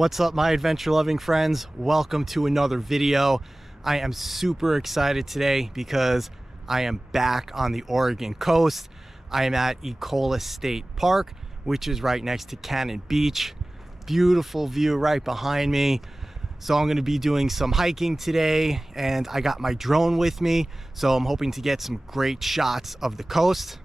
What's up, my adventure loving friends? Welcome to another video. I am super excited today because I am back on the Oregon coast. I am at Ecola State Park, which is right next to Cannon Beach. Beautiful view right behind me. So I'm going to be doing some hiking today, and I got my drone with me, so I'm hoping to get some great shots of the coast.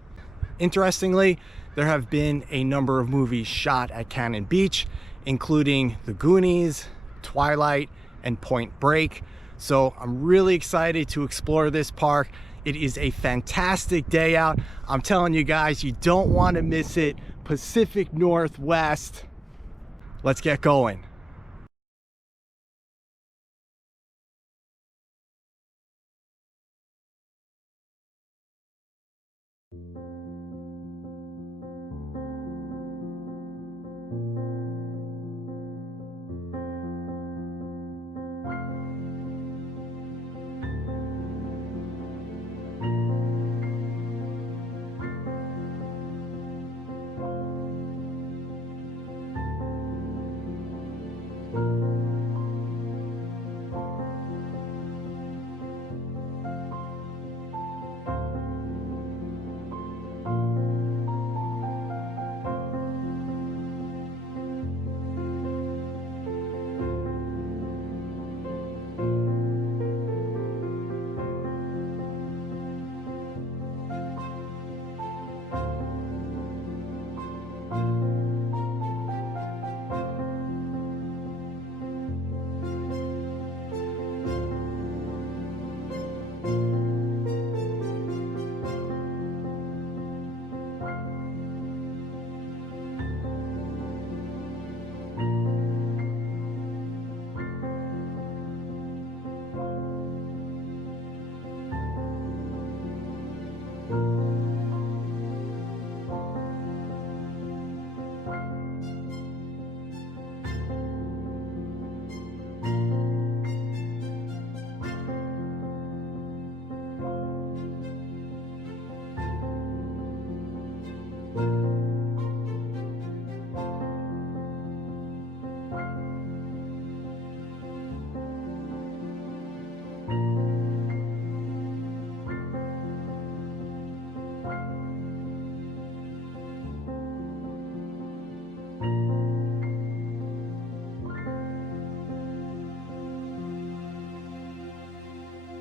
Interestingly, there have been a number of movies shot at Cannon Beach, including The Goonies, Twilight, and Point Break. So I'm really excited to explore this park. It is a fantastic day out. I'm telling you guys, you don't want to miss it. Pacific Northwest. Let's get going.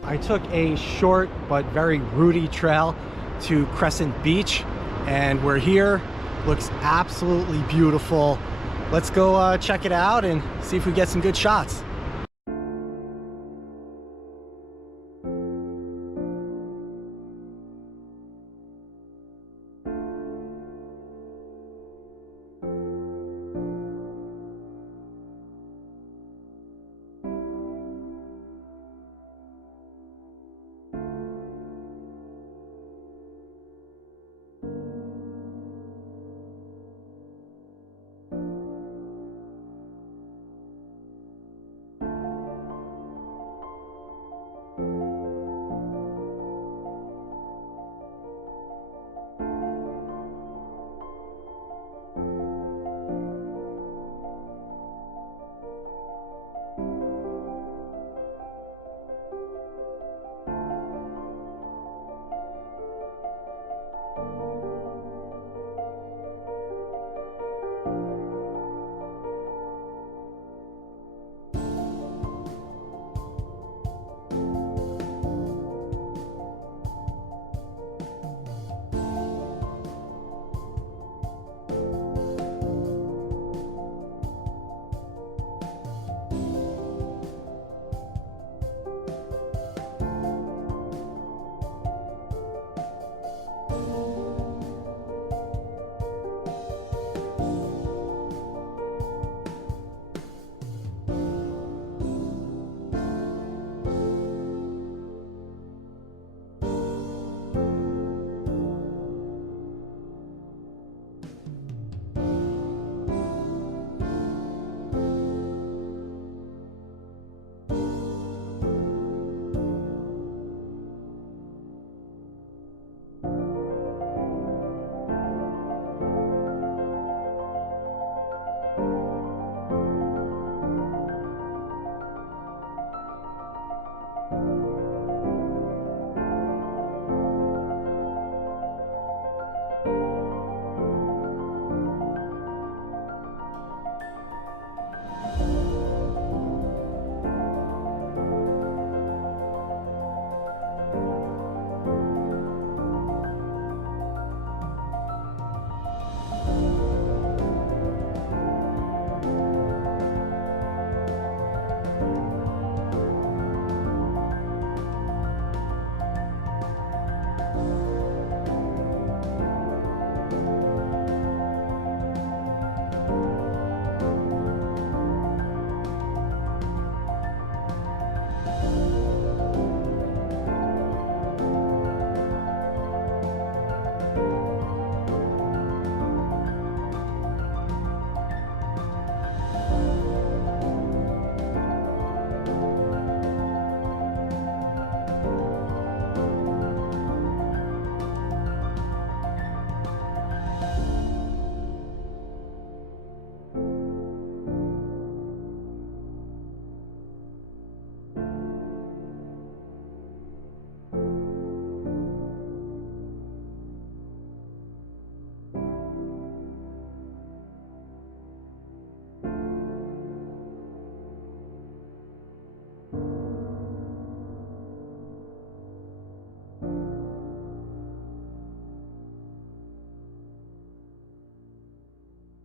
I took a short but very rooty trail to Crescent Beach, and we're here. Looks absolutely beautiful. Let's go check it out and see if we get some good shots.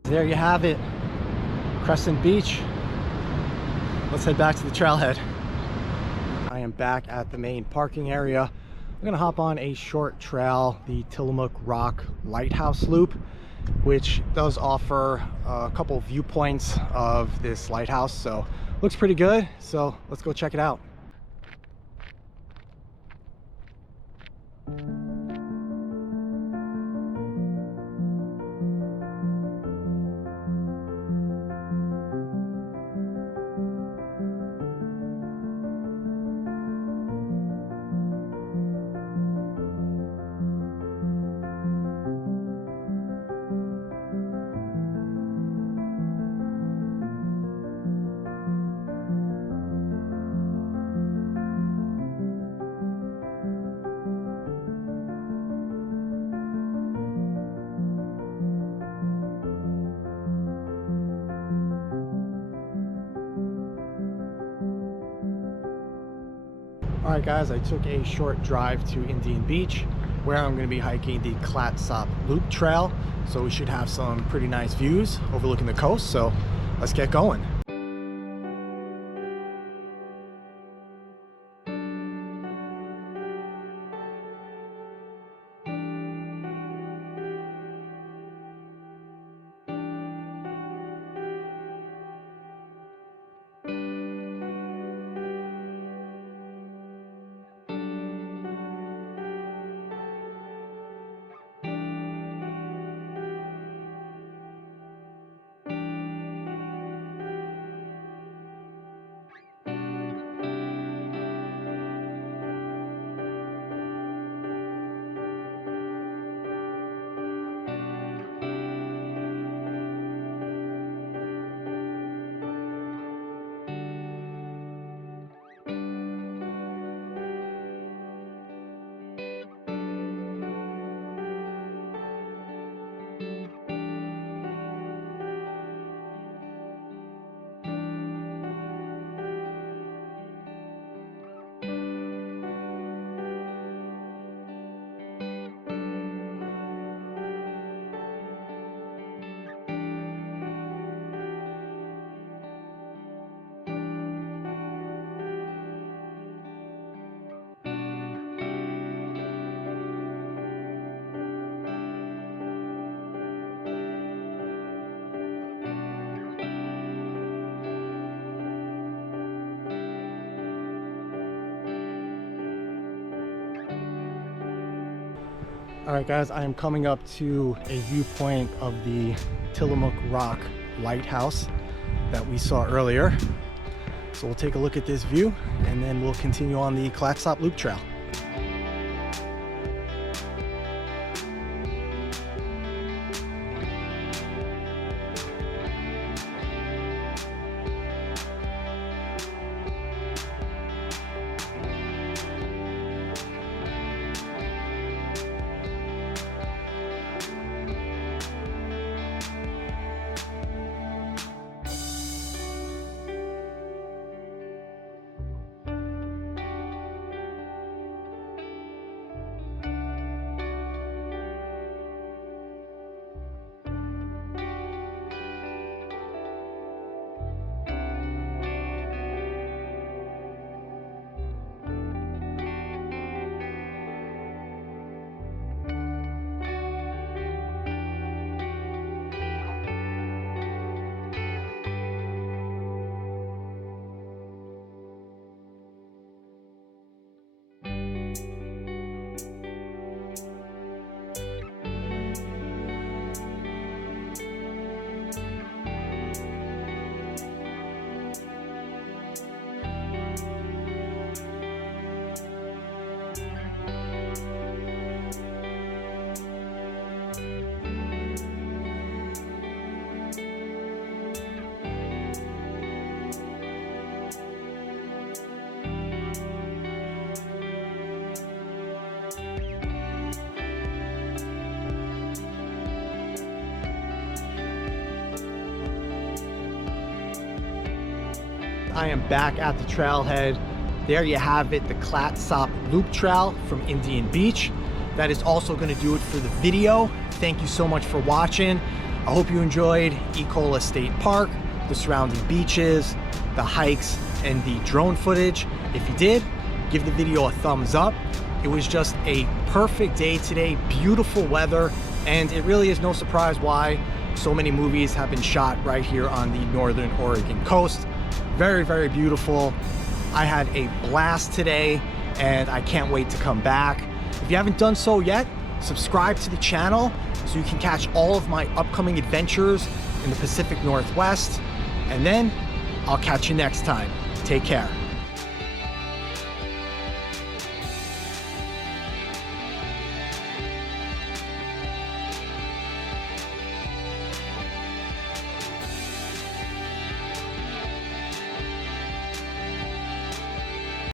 There you have it, Crescent Beach. Let's head back to the trailhead. I am back at the main parking area. I'm gonna hop on a short trail, the Tillamook Rock Lighthouse loop, which does offer a couple viewpoints of this lighthouse. So looks pretty good. So let's go check it out. All right guys, I took a short drive to Indian Beach where I'm going to be hiking the Clatsop Loop Trail. So we should have some pretty nice views overlooking the coast. So let's get going. All right guys, I am coming up to a viewpoint of the Tillamook Rock Lighthouse that we saw earlier. So we'll take a look at this view and then we'll continue on the Clatsop Loop Trail. I am back at the trailhead. There you have it, the Clatsop Loop Trail from Indian Beach. That is also going to do it for the video. Thank you so much for watching. I hope you enjoyed Ecola State Park, the surrounding beaches, the hikes, and the drone footage. If you did, give the video a thumbs up. It was just a perfect day today, beautiful weather, and it really is no surprise why so many movies have been shot right here on the northern Oregon coast. Very, very beautiful. I had a blast today, and I can't wait to come back. If you haven't done so yet, subscribe to the channel so you can catch all of my upcoming adventures in the Pacific Northwest. And then I'll catch you next time. Take care.